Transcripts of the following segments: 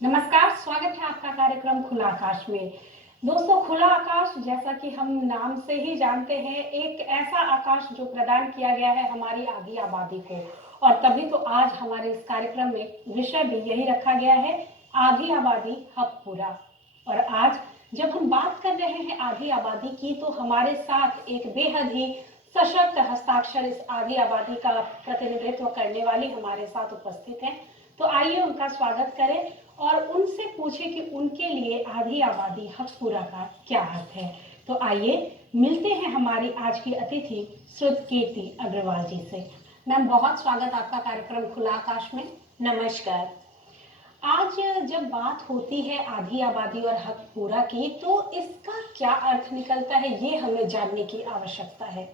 नमस्कार, स्वागत है आपका कार्यक्रम खुला आकाश में। दोस्तों, खुला आकाश जैसा कि हम नाम से ही जानते हैं, एक ऐसा आकाश जो प्रदान किया गया है हमारी आधी आबादी को। और तभी तो आज हमारे इस कार्यक्रम में विषय भी यही रखा गया है, आधी आबादी हक पूरा। और आज जब हम बात कर रहे हैं आधी आबादी की, तो हमारे साथ एक बेहद ही सशक्त हस्ताक्षर इस आधी आबादी का प्रतिनिधित्व करने वाली हमारे साथ उपस्थित हैं। तो आइए उनका स्वागत करें और उनसे पूछें कि उनके लिए आधी आबादी हक पूरा का क्या अर्थ है। तो आइए मिलते हैं हमारी आज की अतिथि श्रुतकीर्ति अग्रवाल जी से। मैम, बहुत स्वागत आपका कार्यक्रम खुला आकाश में। नमस्कार। आज जब बात होती है आधी आबादी और हक पूरा की, तो इसका क्या अर्थ निकलता है ये हमें जानने की आवश्यकता है।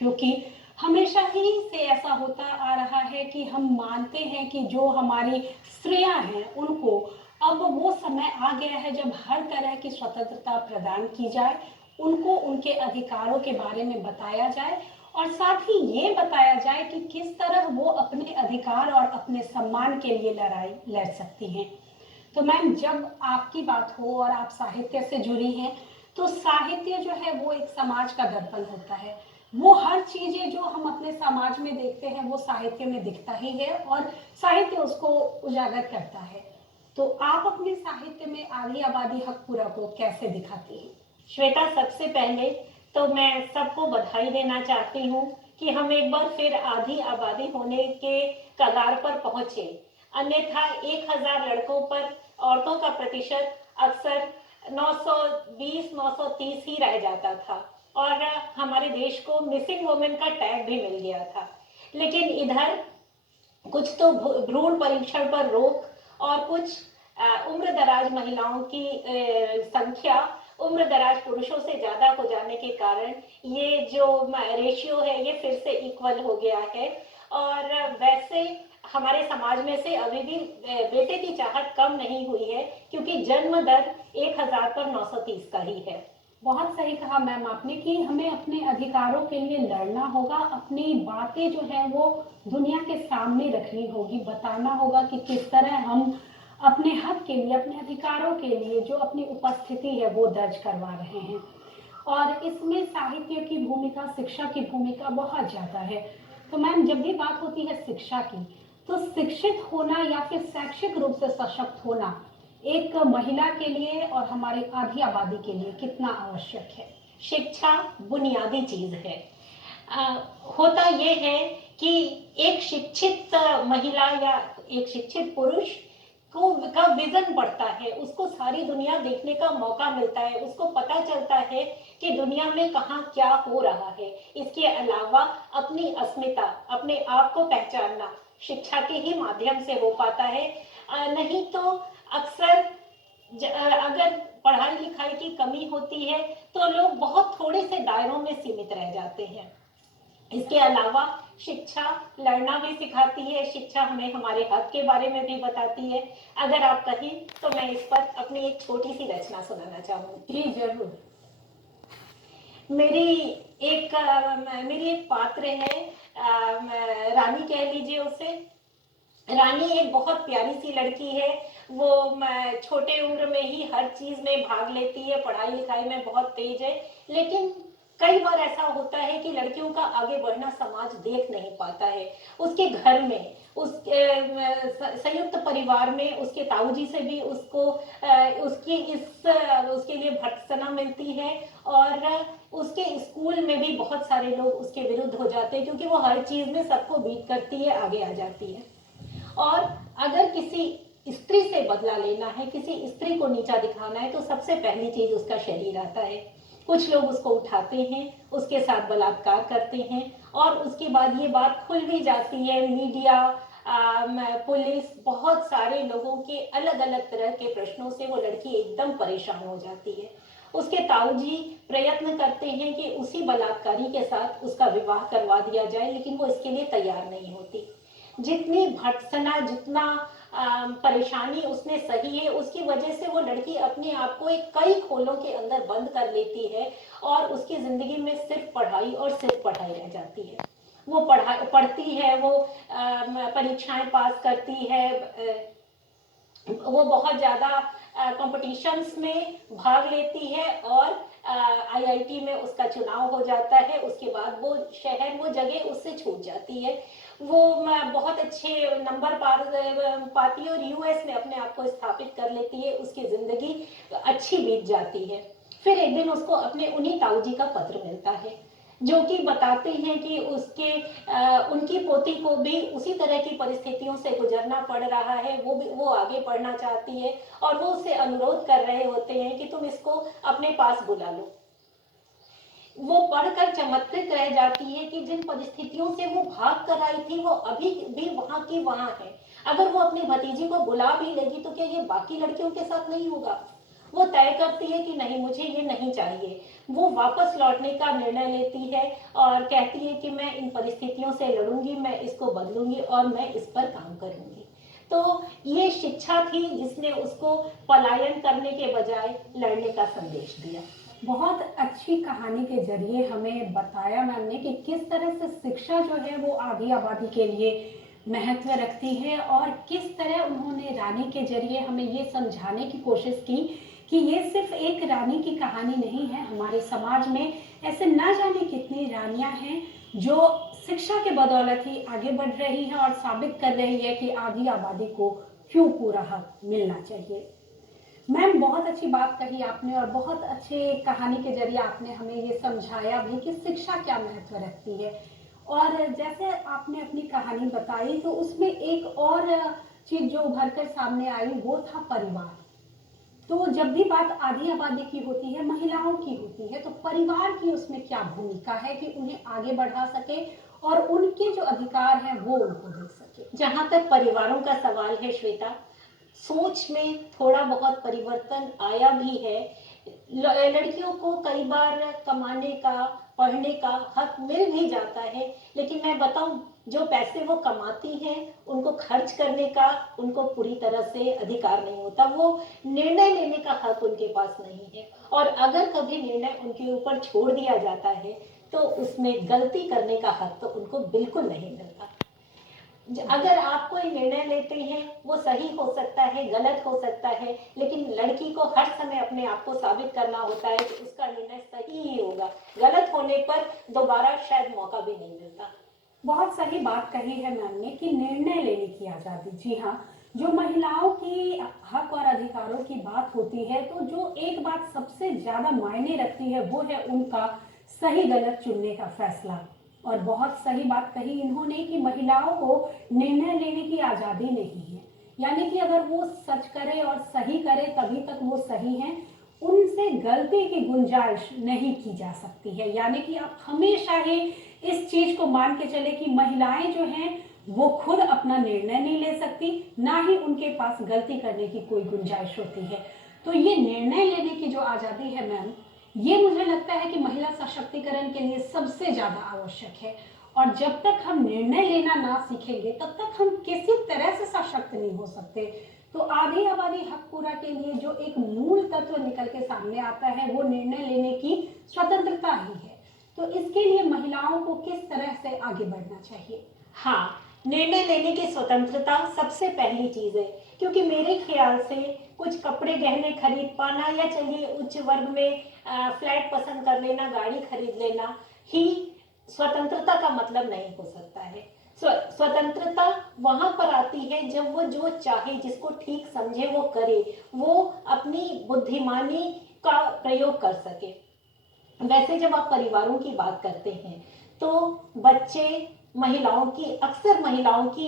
क्योंकि हमेशा ही से ऐसा होता आ रहा है कि हम मानते हैं कि जो हमारी स्त्रियां हैं उनको अब वो समय आ गया है जब हर तरह की स्वतंत्रता प्रदान की जाए, उनको उनके अधिकारों के बारे में बताया जाए और साथ ही ये बताया जाए कि किस तरह वो अपने अधिकार और अपने सम्मान के लिए लड़ाई लड़ सकती हैं। तो मैम, जब आपकी बात हो और आप साहित्य से जुड़ी हैं, तो साहित्य जो है वो एक समाज का दर्पण होता है। वो हर चीजें जो हम अपने समाज में देखते हैं वो साहित्य में दिखता ही है और साहित्य उसको उजागर करता है। तो आप अपने साहित्य में आधी आबादी हक पूरा को कैसे दिखाती हैं? श्वेता, सबसे पहले तो मैं सबको बधाई देना चाहती हूँ कि हम एक बार फिर आधी आबादी होने के कगार पर पहुंचे। अन्यथा 1000 लड़कों पर औरतों का प्रतिशत अक्सर 920 930 ही रह जाता था और हमारे देश को मिसिंग वुमेन का टैग भी मिल गया था। लेकिन इधर कुछ तो भ्रूण परीक्षण पर रोक और कुछ उम्र दराज महिलाओं की संख्या उम्र दराज पुरुषों से ज्यादा हो जाने के कारण ये जो रेशियो है ये फिर से इक्वल हो गया है। और वैसे हमारे समाज में से अभी भी बेटे की चाहत कम नहीं हुई है, क्योंकि जन्म दर 1000 पर 930 का ही है। बहुत सही कहा मैम आपने कि हमें अपने अधिकारों के लिए लड़ना होगा, अपनी बातें जो है वो दुनिया के सामने रखनी होगी, बताना होगा कि किस तरह हम अपने हक के लिए, अपने अधिकारों के लिए जो अपनी उपस्थिति है वो दर्ज करवा रहे हैं। और इसमें साहित्य की भूमिका, शिक्षा की भूमिका बहुत ज़्यादा है। तो मैम, जब भी बात होती है शिक्षा की, तो शिक्षित होना या फिर शैक्षिक रूप से सशक्त होना एक महिला के लिए और हमारी आधी आबादी के लिए कितना आवश्यक है? शिक्षा बुनियादी चीज है। होता यह है कि एक शिक्षित महिला या एक शिक्षित पुरुष को का विजन बढ़ता है, उसको सारी दुनिया देखने का मौका मिलता है, उसको पता चलता है कि दुनिया में कहाँ क्या हो रहा है। इसके अलावा अपनी अस्मिता, अपने आप को पहचानना शिक्षा के ही माध्यम से हो पाता है। नहीं तो अक्सर अगर पढ़ाई लिखाई की कमी होती है तो लोग बहुत थोड़े से दायरों में सीमित रह जाते हैं। इसके अलावा शिक्षा लड़ना भी सिखाती है, शिक्षा हमें हमारे हक के बारे में भी बताती है। अगर आप कहें तो मैं इस पर अपनी एक छोटी सी रचना सुनाना चाहूंगी। जी जरूर। मेरी मेरी एक पात्र है, रानी कह लीजिए उसे। रानी एक बहुत प्यारी सी लड़की है। वो छोटे उम्र में ही हर चीज में भाग लेती है, पढ़ाई लिखाई में बहुत तेज है। लेकिन कई बार ऐसा होता है कि लड़कियों का आगे बढ़ना समाज देख नहीं पाता है। उसके घर में, उसके संयुक्त परिवार में उसके ताऊजी से भी उसको उसके लिए भर्त्सना मिलती है। और उसके स्कूल में भी बहुत सारे लोग उसके विरुद्ध हो जाते हैं, क्योंकि वो हर चीज में सबको बीट करती है, आगे आ जाती है। और अगर किसी स्त्री से बदला लेना है, किसी स्त्री को नीचा दिखाना है, तो सबसे पहली चीज उसका शरीर आता है। कुछ लोग उसको उठाते हैं, उसके साथ बलात्कार करते हैं और उसके बाद ये बात खुल भी जाती है। मीडिया, पुलिस, बहुत सारे लोगों के अलग अलग तरह के प्रश्नों से वो लड़की एकदम परेशान हो जाती है। उसके ताऊजी प्रयत्न करते हैं कि उसी बलात्कारी के साथ उसका विवाह करवा दिया जाए, लेकिन वो इसके लिए तैयार नहीं होती। जितनी भर्त्सना, जितना परेशानी उसने सही है, उसकी वजह से वो लड़की अपने आप को एक कई खोलों के अंदर बंद कर लेती है और उसकी जिंदगी में सिर्फ पढ़ाई और सिर्फ पढ़ाई रह जाती है। वो पढ़ती है, वो परीक्षाएं पास करती है, वो बहुत ज़्यादा कॉम्पिटिशन्स में भाग लेती है और आईआईटी में उसका चुनाव हो जाता है। उसके बाद वो शहर, वो जगह उससे छूट जाती है। वो बहुत अच्छे नंबर पाती है और यूएस में अपने आप को स्थापित कर लेती है। उसकी ज़िंदगी अच्छी बीत जाती है। फिर एक दिन उसको अपने उन्हीं ताऊजी का पत्र मिलता है, जो कि बताते हैं कि उनकी पोती को भी उसी तरह की परिस्थितियों से गुजरना पड़ रहा है। वो आगे पढ़ना चाहती है और वो उससे अनुरोध कर रहे होते हैं कि तुम इसको अपने पास बुला लो। वो पढ़कर चमत्कृत रह जाती है कि जिन परिस्थितियों से वो भाग कर आई थी वो अभी भी वहां की वहां है। अगर वो अपनी भतीजी को बुला भी लेगी तो क्या ये बाकी लड़कियों के साथ नहीं होगा? वो तय करती है कि नहीं, मुझे ये नहीं चाहिए। वो वापस लौटने का निर्णय लेती है और कहती है कि मैं इन परिस्थितियों से लड़ूंगी, मैं इसको बदलूंगी और मैं इस पर काम करूंगी। तो ये शिक्षा थी जिसने उसको पलायन करने के बजाय लड़ने का संदेश दिया। बहुत अच्छी कहानी के जरिए हमें बताया मैम ने कि किस तरह से शिक्षा जो है वो आधी आबादी के लिए महत्व रखती है और किस तरह उन्होंने रानी के जरिए हमें ये समझाने की कोशिश की कि ये सिर्फ एक रानी की कहानी नहीं है। हमारे समाज में ऐसे ना जाने कितनी रानियां हैं जो शिक्षा के बदौलत ही आगे बढ़ रही हैं और साबित कर रही है कि आधी आबादी को क्यों पूरा हक मिलना चाहिए। मैम बहुत अच्छी बात कही आपने और बहुत अच्छे कहानी के जरिए आपने हमें ये समझाया भी कि शिक्षा क्या महत्व रखती है। और जैसे आपने अपनी कहानी बताई तो उसमें एक और चीज जो उभर कर सामने आई वो था परिवार। तो जब भी बात आधी आबादी की होती है, महिलाओं की होती है, तो परिवार की उसमें क्या भूमिका है कि उन्हें आगे बढ़ा सके और उनके जो अधिकार हैं वो उनको दे सके। जहां तक परिवारों का सवाल है श्वेता, सोच में थोड़ा बहुत परिवर्तन आया भी है। लड़कियों को कई बार कमाने का, पढ़ने का हक मिल भी जाता है, लेकिन मैं बताऊं, जो पैसे वो कमाती हैं उनको खर्च करने का उनको पूरी तरह से अधिकार नहीं होता। वो निर्णय लेने का हक उनके पास नहीं है और अगर कभी निर्णय उनके ऊपर छोड़ दिया जाता है तो उसमें गलती करने का हक तो उनको बिल्कुल नहीं मिलता। अगर आप कोई निर्णय लेते हैं वो सही हो सकता है, गलत हो सकता है, लेकिन लड़की को हर समय अपने आप को साबित करना होता है कि उसका निर्णय सही ही होगा। गलत होने पर दोबारा शायद मौका भी नहीं मिलता। बहुत सही बात कही है मैम ने कि निर्णय लेने की आजादी। जी हाँ, जो महिलाओं की हक और अधिकारों की बात होती है तो जो एक बात सबसे ज्यादा मायने रखती है वो है उनका सही गलत चुनने का फैसला। और बहुत सही बात कही इन्होंने कि महिलाओं को निर्णय लेने की आजादी नहीं है, यानी कि अगर वो सच करे और सही करे तभी तक वो सही हैं, उनसे गलती की गुंजाइश नहीं की जा सकती है। यानी कि आप हमेशा ही इस चीज को मान के चले कि महिलाएं जो हैं वो खुद अपना निर्णय नहीं ले सकती, ना ही उनके पास गलती करने की कोई गुंजाइश होती है। तो ये निर्णय लेने की जो आजादी है मैम, ये मुझे लगता है कि महिला सशक्तिकरण के लिए सबसे ज्यादा आवश्यक है। और जब तक हम निर्णय लेना ना सीखेंगे तब तक हम किसी तरह से सशक्त नहीं हो सकते। तो आधी आबादी हक पूरा के लिए जो एक मूल तत्व निकल के सामने आता है वो निर्णय लेने की स्वतंत्रता ही है। तो इसके लिए महिलाओं को किस तरह से आगे बढ़ना चाहिए? हाँ, निर्णय लेने की स्वतंत्रता सबसे पहली चीज है, क्योंकि मेरे ख्याल से कुछ कपड़े गहने खरीद पाना या चलिए उच्च वर्ग में फ्लैट पसंद कर लेना, गाड़ी खरीद लेना ही स्वतंत्रता का मतलब नहीं हो सकता है। स्वतंत्रता वहां पर आती है जब वो जो चाहे, जिसको ठीक समझे वो करे, वो अपनी बुद्धिमानी का प्रयोग कर सके। वैसे जब आप परिवारों की बात करते हैं तो बच्चे महिलाओं की, अक्सर महिलाओं की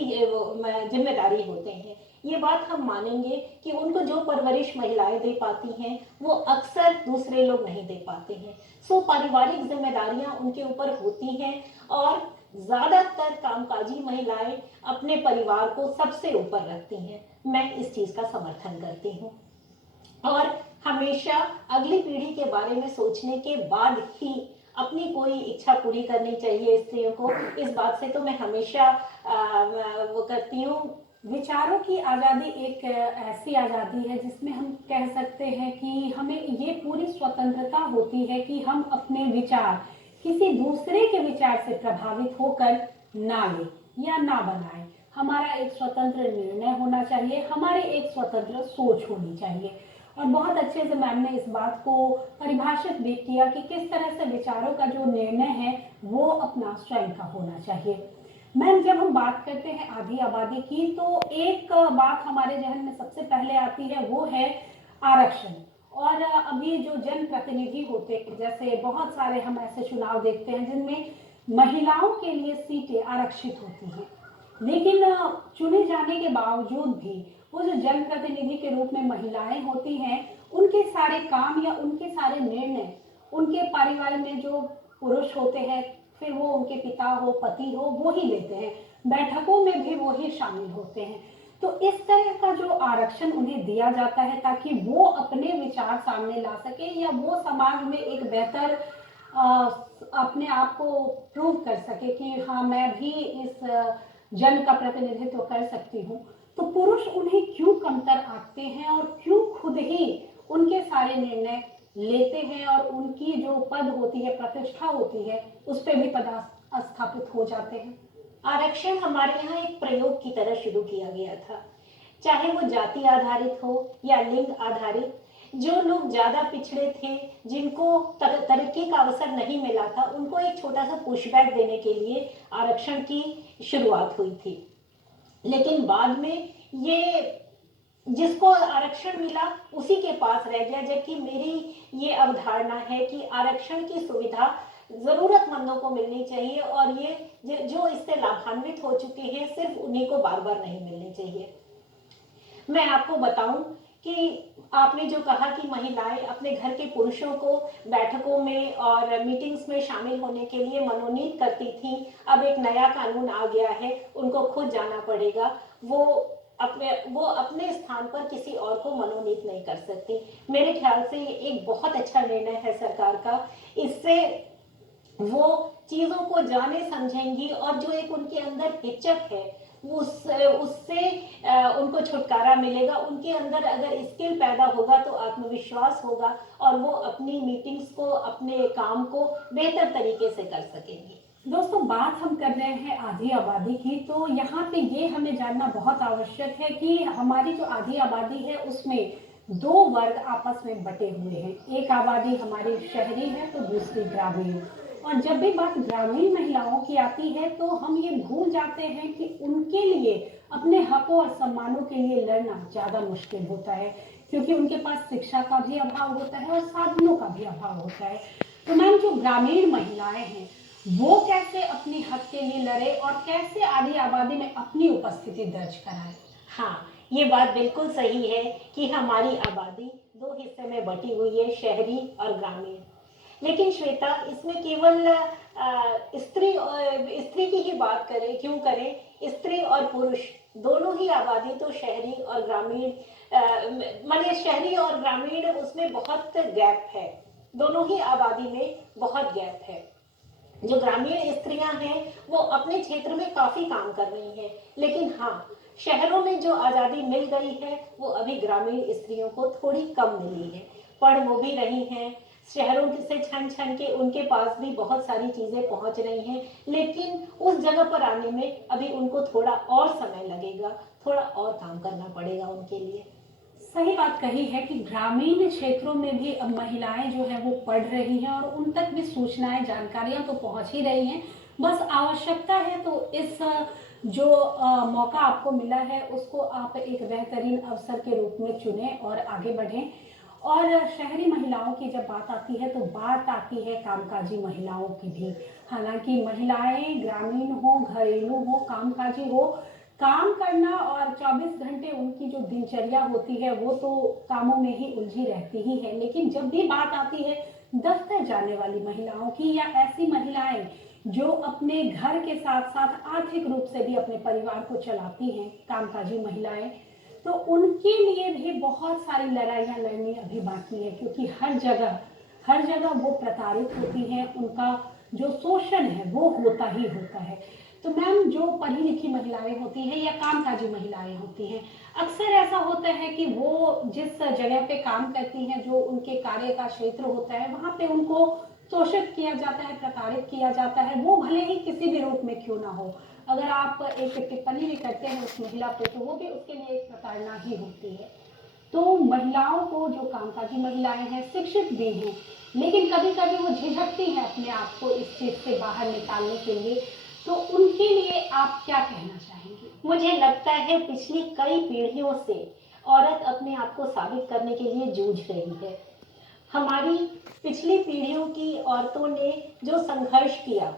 जिम्मेदारी होते हैं। ये बात हम मानेंगे कि उनको जो परवरिश महिलाएं दे पाती हैं वो अक्सर दूसरे लोग नहीं दे पाते हैं। सो पारिवारिक जिम्मेदारियां उनके ऊपर होती हैं और ज्यादातर कामकाजी महिलाएं अपने परिवार को सबसे ऊपर रखती हैं। मैं इस चीज का समर्थन करती हूँ और हमेशा अगली पीढ़ी के बारे में सोचने के बाद ही अपनी कोई इच्छा पूरी करनी चाहिए स्त्रियों को। इस बात से तो मैं हमेशा वो करती हूँ। विचारों की आज़ादी एक ऐसी आज़ादी है जिसमें हम कह सकते हैं कि हमें ये पूरी स्वतंत्रता होती है कि हम अपने विचार किसी दूसरे के विचार से प्रभावित होकर ना लें या ना बनाएं। हमारा एक स्वतंत्र निर्णय होना चाहिए, हमारी एक स्वतंत्र सोच होनी चाहिए। और बहुत अच्छे से मैम ने इस बात को परिभाषित भी किया कि किस तरह से विचारों का जो निर्णय है वो अपना स्वयं का होना चाहिए। मैम, जब हम बात करते हैं आधी आबादी की तो एक बात हमारे जहन में सबसे पहले आती है, वो है आरक्षण। और अभी जो जनप्रतिनिधि होते हैं, जैसे बहुत सारे हम ऐसे चुनाव देखते हैं जिनमें महिलाओं के लिए सीटें आरक्षित होती हैं, लेकिन चुने जाने के बावजूद भी वो जो जनप्रतिनिधि के रूप में महिलाएं होती हैं, उनके सारे काम या उनके सारे निर्णय उनके परिवार में जो पुरुष होते हैं, फिर वो उनके पिता हो, पति हो, वो ही लेते हैं। बैठकों में भी वो ही शामिल होते हैं। तो इस तरह का जो आरक्षण उन्हें दिया जाता है ताकि वो अपने विचार सामने ला सके या वो समाज में एक बेहतर अपने आप को प्रूव कर सके कि हाँ, मैं भी इस जन का प्रतिनिधित्व कर सकती हूँ। तो पुरुष उन्हें क्यों कमतर आंकते हैं और क्यों खुद ही उनके सारे निर्णय लेते हैं और उनकी जो पद होती है, प्रतिष्ठा होती है, उस पर भी पदस्थापित हो जाते हैं। आरक्षण हमारे यहाँ एक प्रयोग की तरह शुरू किया गया था, चाहे वो जाति आधारित हो या लिंग आधारित। जो लोग ज्यादा पिछड़े थे, जिनको तरक्की का अवसर नहीं मिला था, उनको एक छोटा सा पुशबैक देने के लिए आरक्षण की शुरुआत हुई थी। लेकिन बाद में ये जिसको आरक्षण मिला उसी के पास रह गया, जबकि मेरी ये अवधारणा है कि आरक्षण की सुविधा जरूरतमंदों को मिलनी चाहिए और ये जो इससे लाभान्वित हो चुके हैं सिर्फ उन्हीं को बार बार नहीं मिलनी चाहिए। मैं आपको बताऊं कि आपने जो कहा कि महिलाएं अपने घर के पुरुषों को बैठकों में और मीटिंग्स में शामिल होने के लिए मनोनीत करती थी, अब एक नया कानून आ गया है, उनको खुद जाना पड़ेगा। वो अपने स्थान पर किसी और को मनोनीत नहीं कर सकती। मेरे ख्याल से ये एक बहुत अच्छा निर्णय है सरकार का। इससे वो चीजों को जाने समझेंगी और जो एक उनके अंदर हिचक है उससे उनको छुटकारा मिलेगा। उनके अंदर अगर स्किल पैदा होगा तो आत्मविश्वास होगा और वो अपनी मीटिंग्स को, अपने काम को बेहतर तरीके से कर सकेंगी। दोस्तों, बात हम कर रहे हैं आधी आबादी की, तो यहाँ पे ये हमें जानना बहुत आवश्यक है कि हमारी जो आधी आबादी है उसमें दो वर्ग आपस में बटे हुए हैं। एक आबादी हमारी शहरी है तो दूसरी ग्रामीण। और जब भी बात ग्रामीण महिलाओं की आती है तो हम ये भूल जाते हैं कि उनके लिए अपने हकों और सम्मानों के लिए लड़ना ज़्यादा मुश्किल होता है, क्योंकि उनके पास शिक्षा का भी अभाव होता है और साधनों का भी अभाव होता है। तो मैम, जो ग्रामीण महिलाएं हैं वो कैसे अपने हक के लिए लड़े और कैसे आधी आबादी में अपनी उपस्थिति दर्ज कराए? हाँ, ये बात बिल्कुल सही है कि हमारी आबादी दो हिस्से में बटी हुई है, शहरी और ग्रामीण। लेकिन श्वेता, इसमें केवल स्त्री की ही बात करें क्यों करें, स्त्री और पुरुष दोनों ही आबादी तो शहरी और ग्रामीण, माने शहरी और ग्रामीण, उसमें बहुत गैप है। दोनों ही आबादी में बहुत गैप है। जो ग्रामीण स्त्रियां हैं वो अपने क्षेत्र में काफी काम कर रही हैं, लेकिन हाँ, शहरों में जो आजादी मिल गई है वो अभी ग्रामीण स्त्रियों को थोड़ी कम मिली है। पढ़ वो भी रही हैं, शहरों से छन छन के उनके पास भी बहुत सारी चीजें पहुंच रही हैं, लेकिन उस जगह पर आने में अभी उनको थोड़ा और समय लगेगा, थोड़ा और काम करना पड़ेगा उनके लिए। सही बात कही है कि ग्रामीण क्षेत्रों में भी अब महिलाएं जो है वो पढ़ रही हैं और उन तक भी सूचनाएं, जानकारियां तो पहुंच ही रही हैं। बस आवश्यकता है तो इस जो मौका आपको मिला है उसको आप एक बेहतरीन अवसर के रूप में चुनें और आगे बढ़ें। और शहरी महिलाओं की जब बात आती है तो बात आती है कामकाजी महिलाओं की भी। हालांकि महिलाएं ग्रामीण हो, घरेलू हो, कामकाजी हो, काम करना और 24 घंटे उनकी जो दिनचर्या होती है वो तो कामों में ही उलझी रहती ही है। लेकिन जब भी बात आती है दफ्तर जाने वाली महिलाओं की या ऐसी महिलाएं जो अपने घर के साथ साथ आर्थिक रूप से भी अपने परिवार को चलाती हैं, कामकाजी महिलाएं, तो उनके लिए भी बहुत सारी लड़ाइयाँ लड़नी अभी बाकी है, क्योंकि हर जगह वो प्रताड़ित होती हैं, उनका जो शोषण है वो होता ही होता है। तो मैम, जो पढ़ी लिखी महिलाएं होती हैं या कामकाजी महिलाएं होती हैं, अक्सर ऐसा होता है कि वो जिस जगह पे काम करती हैं, जो उनके कार्य का क्षेत्र होता है, वहाँ पे उनको शोषित किया जाता है, प्रताड़ित किया जाता है, वो भले ही किसी भी रूप में क्यों ना हो। अगर आप एक टिप्पणी भी करते हैं उस महिला पे तो वो भी उसके लिए एक प्रताड़ना ही होती है। तो महिलाओं को, जो कामकाजी महिलाएं हैं, शिक्षित भी हैं, लेकिन कभी कभी वो झिझकती हैं अपने आप को इस चीज से बाहर निकालने के लिए, तो उनके लिए आप क्या कहना चाहेंगे? मुझे लगता है पिछली कई पीढ़ियों से औरत अपने आप को साबित करने के लिए जूझ रही है। हमारी पिछली पीढ़ियों की औरतों ने जो संघर्ष किया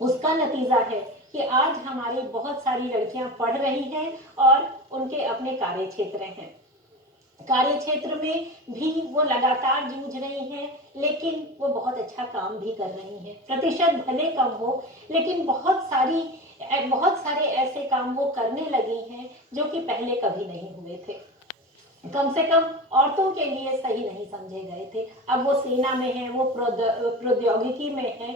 उसका नतीजा है कि आज हमारी बहुत सारी लड़कियां पढ़ रही हैं और उनके अपने कार्य क्षेत्र हैं। कार्य क्षेत्र में भी वो लगातार जूझ रही हैं, लेकिन वो बहुत अच्छा काम भी कर रही हैं। प्रतिशत भले कम हो, लेकिन बहुत सारे ऐसे काम वो करने लगी हैं जो कि पहले कभी नहीं हुए थे, कम से कम औरतों के लिए सही नहीं समझे गए थे। अब वो सेना में है, वो प्रौद्योगिकी में है।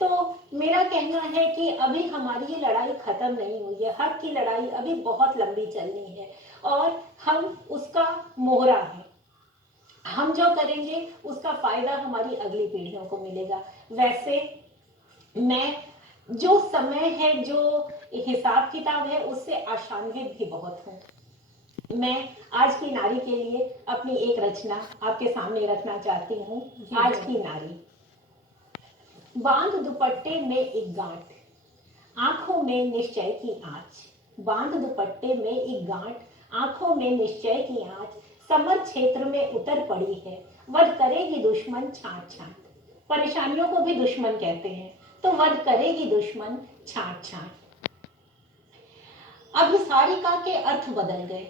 तो मेरा कहना है कि अभी हमारी ये लड़ाई खत्म नहीं हुई है, हक की लड़ाई अभी बहुत लंबी चलनी है और हम उसका मोहरा है। हम जो करेंगे उसका फायदा हमारी अगली पीढ़ियों को मिलेगा। वैसे मैं, जो समय है, जो हिसाब किताब है, उससे आशान्वित भी बहुत हूँ। मैं आज की नारी के लिए अपनी एक रचना आपके सामने रखना चाहती हूँ। आज की नारी। बांध दुपट्टे में एक गांठ, आंखों में निश्चय की आंच। बांध दुपट्टे में एक गांठ, आंखों में निश्चय की आंच। समर क्षेत्र में उतर पड़ी है, वध करेगी दुश्मन छांट छांट। परेशानियों को भी दुश्मन कहते हैं, तो वध करेगी दुश्मन छांट छांट। अभिसारिका के अर्थ बदल गए,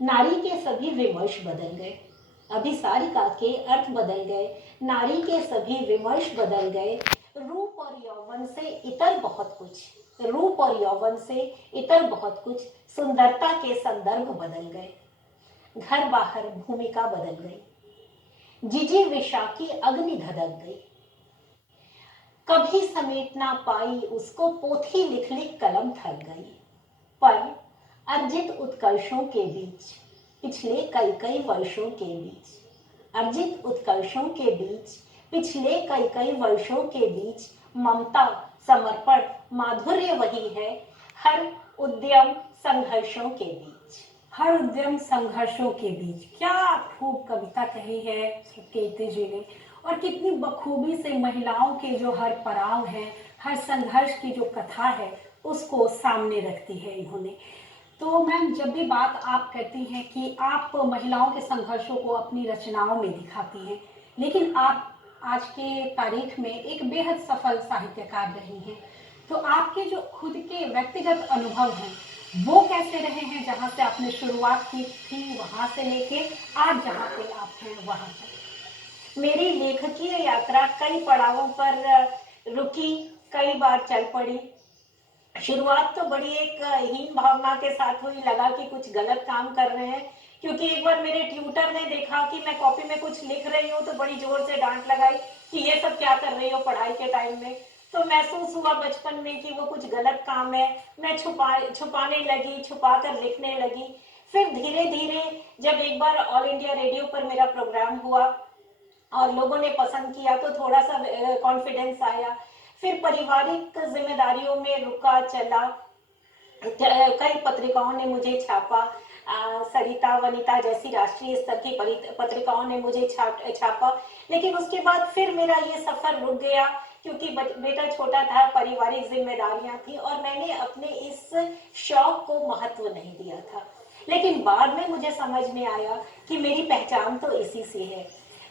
नारी के सभी विमर्श बदल गए। अभिसारिका के अर्थ बदल गए, नारी के सभी विमर्श बदल गए। रूप और यौवन से इतर बहुत कुछ, रूप और यौवन से इतर बहुत कुछ। सुंदरता के संदर्भ बदल गए, घर बाहर भूमिका बदल गई। जिजी विषा की अग्नि धधक गई, कभी समेट ना पाई उसको पोथी लिख लिख कलम थक गई। पर अर्जित उत्कर्षों के बीच, पिछले कई कई वर्षों के बीच, अर्जित उत्कर्षों के बीच, पिछले कई कई वर्षों के बीच, ममता समर्पण माधुर्य वही है, हर उद्यम संघर्षों के बीच। हर उद्यम संघर्षों के बीच। क्या खूब कविता कही है कीर्ति जी ने, और कितनी बखूबी से महिलाओं के जो हर पड़ाव है, हर संघर्ष की जो कथा है, उसको सामने रखती है इन्होंने। तो मैम, जब भी बात आप करती हैं कि आप महिलाओं के संघर्षों को अपनी रचनाओं में दिखाती हैं, लेकिन आप आज के तारीख में एक बेहद सफल साहित्यकार रही हैं, तो आपके जो खुद के व्यक्तिगत अनुभव हैं वो कैसे रहे हैं, जहाँ से आपने शुरुआत की थी वहाँ से लेके आज जहाँ पे आप हैं वहाँ तक? मेरी लेखकीय यात्रा कई पड़ावों पर रुकी, कई बार चल पड़ी। शुरुआत तो बड़ी एक हीन भावना के साथ हुई, लगा कि कुछ गलत काम कर रहे हैं, क्योंकि एक बार मेरे ट्यूटर ने देखा कि मैं कॉपी में कुछ लिख रही हूँ तो बड़ी जोर से डांट लगाई कि ये सब क्या कर रही हो पढ़ाई के टाइम में। तो महसूस हुआ बचपन में कि वो कुछ गलत काम है। मैं छुपाने लगी, छुपा कर लिखने लगी। फिर धीरे धीरे जब एक बार ऑल इंडिया रेडियो पर मेरा प्रोग्राम हुआ और लोगों ने पसंद किया तो थोड़ा सा कॉन्फिडेंस आया। फिर पारिवारिक जिम्मेदारियों में रुका चला, कई पत्रिकाओं ने मुझे छापा, सरिता वनिता जैसी राष्ट्रीय स्तर की पत्रिकाओं ने मुझे छापा। लेकिन उसके बाद फिर मेरा ये सफर रुक गया, क्योंकि बेटा छोटा था, पारिवारिक जिम्मेदारियां थी और मैंने अपने इस शौक को महत्व नहीं दिया था। लेकिन बाद में मुझे समझ में आया कि मेरी पहचान तो इसी से है।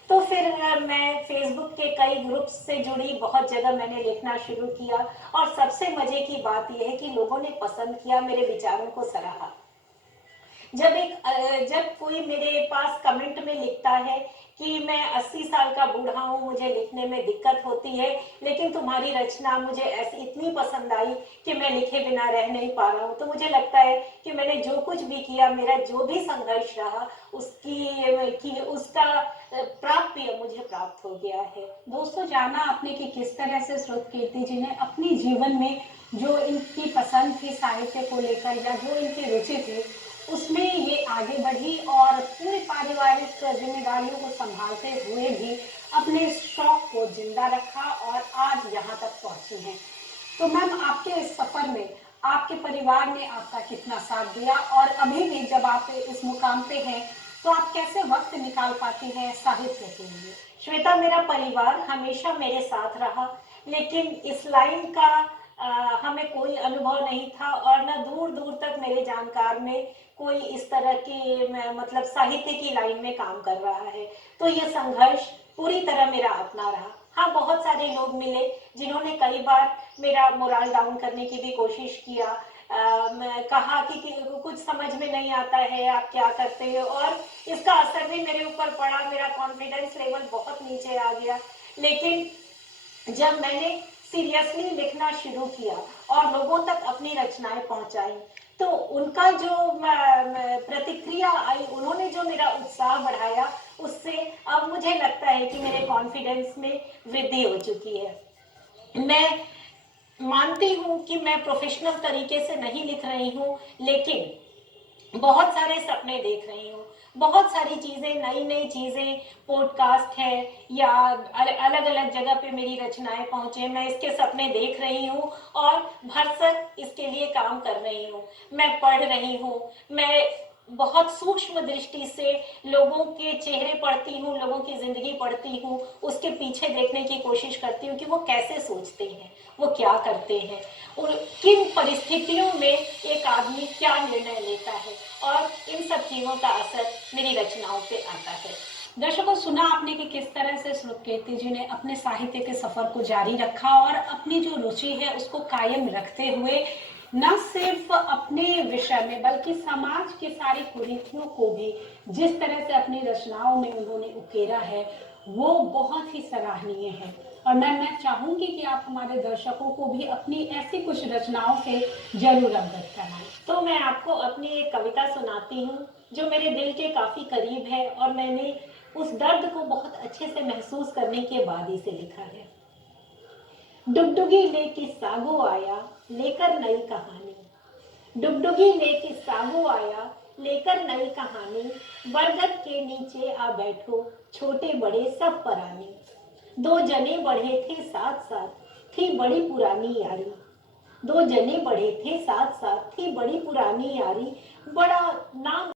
तो फिर मैं फेसबुक के कई ग्रुप्स से जुड़ी, बहुत जगह मैंने लिखना शुरू किया और सबसे मजे की बात यह है कि लोगों ने पसंद किया, मेरे विचारों को सराहा। जब कोई मेरे पास कमेंट में लिखता है कि मैं 80 साल का बूढ़ा हूँ, मुझे लिखने में दिक्कत होती है, लेकिन तुम्हारी रचना मुझे ऐसी इतनी पसंद आई कि मैं लिखे बिना रह नहीं पा रहा हूँ, तो मुझे लगता है कि मैंने जो कुछ भी किया, मेरा जो भी संघर्ष रहा, उसका प्राप्य मुझे प्राप्त हो गया है। दोस्तों, जाना आपने कि किस तरह से स्रोत कीर्ति जी ने अपने जीवन में जो इनकी पसंद थी साहित्य को लेकर, या जो इनकी रुचि थी, उसमें ये आगे बढ़ी और पूरी पारिवारिक जिम्मेदारियों को संभालते हुए भी अपने शौक को जिंदा रखा और आज यहाँ तक पहुंची हैं। तो मैम, आपके इस सफर में आपके परिवार ने आपका कितना साथ दिया और अभी भी जब आप इस मुकाम पे हैं तो आप कैसे वक्त निकाल पाती हैं साहित्य के लिए? श्वेता, मेरा परिवार हमेशा मेरे साथ रहा, लेकिन इस लाइन का हमें कोई अनुभव नहीं था और ना दूर दूर तक मेरे जानकार में कोई इस तरह की मतलब साहित्य की लाइन में काम कर रहा है। तो ये संघर्ष पूरी तरह मेरा अपना रहा। हाँ, बहुत सारे लोग मिले जिन्होंने कई बार मेरा मोरल डाउन करने की भी कोशिश किया। मैं कहा कि कुछ समझ में नहीं आता है, आप क्या करते हो, और इसका असर भी मेरे ऊपर पड़ा। मेरा कॉन्फिडेंस लेवल बहुत नीचे आ गया। लेकिन जब मैंने सीरियसली लिखना शुरू किया और लोगों तक अपनी रचनाएं पहुंचाई, तो उनका जो प्रतिक्रिया आई, उन्होंने जो मेरा उत्साह बढ़ाया, उससे अब मुझे लगता है कि मेरे कॉन्फिडेंस में वृद्धि हो चुकी है। मैं मानती हूँ कि मैं प्रोफेशनल तरीके से नहीं लिख रही हूँ, लेकिन बहुत सारे सपने देख रही हूँ। बहुत सारी चीजें, नई नई चीजें, पॉडकास्ट है या अलग अलग जगह पे मेरी रचनाएं पहुंचे, मैं इसके सपने देख रही हूँ और भरसक इसके लिए काम कर रही हूँ। मैं पढ़ रही हूँ, मैं बहुत सूक्ष्म दृष्टि से लोगों के चेहरे पढ़ती हूँ, लोगों की जिंदगी पढ़ती हूँ, उसके पीछे देखने की कोशिश करती हूँ कि वो कैसे सोचते हैं, वो क्या करते हैं, किन परिस्थितियों में एक आदमी क्या निर्णय लेता है, और इन सब चीजों का असर मेरी रचनाओं पे आता है। दर्शकों, सुना आपने कि किस तरह से श्रुतकीर्ति जी ने अपने साहित्य के सफर को जारी रखा और अपनी जो रुचि है उसको कायम रखते हुए न सिर्फ अपने विषय में बल्कि समाज की सारी कुरीतियों को भी जिस तरह से अपनी रचनाओं में उन्होंने उकेरा है वो बहुत ही सराहनीय है। और मैं चाहूंगी कि आप हमारे दर्शकों को भी अपनी ऐसी कुछ रचनाओं से जरूर अवगत कराएं। तो मैं आपको अपनी एक कविता सुनाती हूँ जो मेरे दिल के काफी करीब है, और मैंने उस दर्द को बहुत अच्छे से महसूस करने के बाद इसे लिखा है। डुगडुगी लेके सागो आया लेकर नई कहानी। डुगडुगी लेके सागो आया लेकर नई कहानी। बरगद के नीचे आ बैठो, छोटे बड़े सब परानी। दो जने बढ़े थे साथ साथ, थी बड़ी पुरानी यारी। दो जने बढ़े थे साथ साथ, थी बड़ी पुरानी यारी। बड़ा नाम